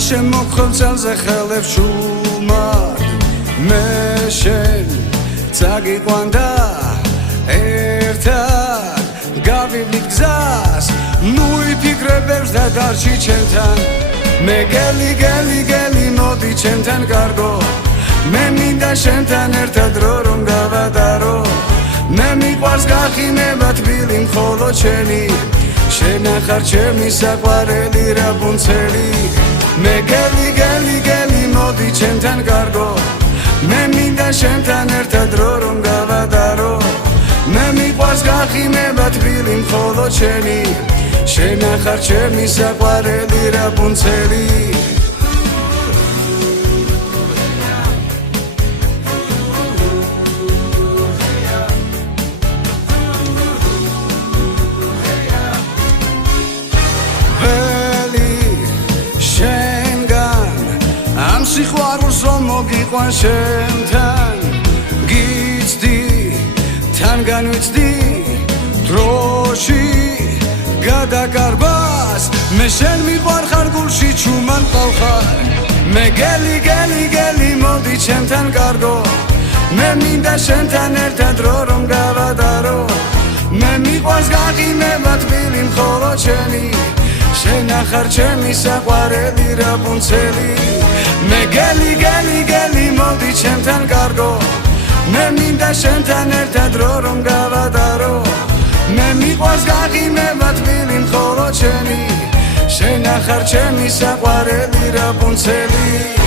შემოხელ წელზე ხელებს შუმად მე შენ წაგიყვანდა ერთად გავივლით გზას ნუ იფიქრებებს და დარჩი ჩემთან მე გელი გელი გელი მოდი ჩემთან კარგო მე მინდა შენთან ერთად რომ გავადარო მე მიყვარს გახინება თბილი მხოლოდ შენი შენ ახარ ჩემი საყვარელი რაპუნცელი მე გელი გელი გელი მოდი ჩემთან კარგო მე მინდა შენთან ერთად რომ გავადარო მე მიყვარს გახინება თბილი მხოლოდ შენი შენ ახარ ჩემი საყვარელი რაპუნცელი სიყვარულს რომ მოგიყვან შენთან გიცდი თან განვიცდი დროში გადაკარგვას მე შენ მიყვარ ხარ გულში ჩუმან ყავხარ მე გელი გელი გელი მოდი ჩემთან კარგო მე მინდა შენთან ერთად რომ გავადარო მე მიყვარს გაღიმება თბილი მხოლოდ შენი შენ ახარ ჩემი საყვარელი რაპუნცელი მე გელი გელი გელი მოდი ჩემთან კარგო მე მინდა შენთან ერთად რომ გავადარო მე მიყვარს გაღიმება თბილი მხოლოდ შენი შენ ახარ ჩემი საყვარელი რაპუნცელი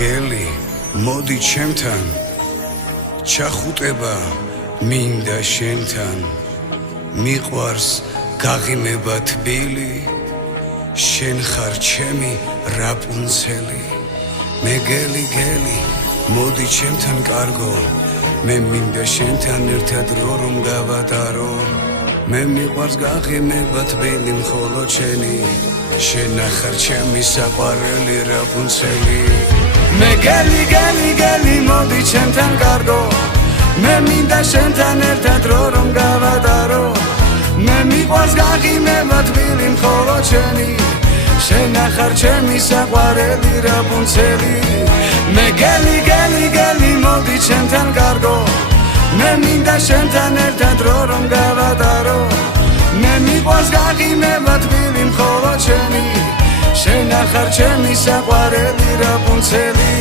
გელი მოდი ჩემთან ჩახუტება მინდა შენთან მიყვარს გაღიმება თბილი შენ ხარ ჩემი რაპუნცელი მე გელი გელი მოდი ჩემთან კარგო მე მინდა შენთან ერთად რომ გავადარო მე მიყვარს გაღიმება თბილი მხოლოდ შენი შენ ახარ ჩემი საყვარელი რაპუნცელი მე გელი გელი გელი მოდი ჩემთან კარგო მე მინდა შენთან ერთად რომ გავადარო მე მიყვარს გაღიმება თბილი მხოლოდ შენი შენ ახარ ჩემი საყვარელი რაპუნცელი მე გელი გელი გელი მოდი ჩემთან კარგო მე მინდა შენთან ერთად რომ გავადარო მე მიყვარს გაღიმება თბილი მხოლოდ შენი შენ ახარ ჩემი საყვარელი რაპუნცელი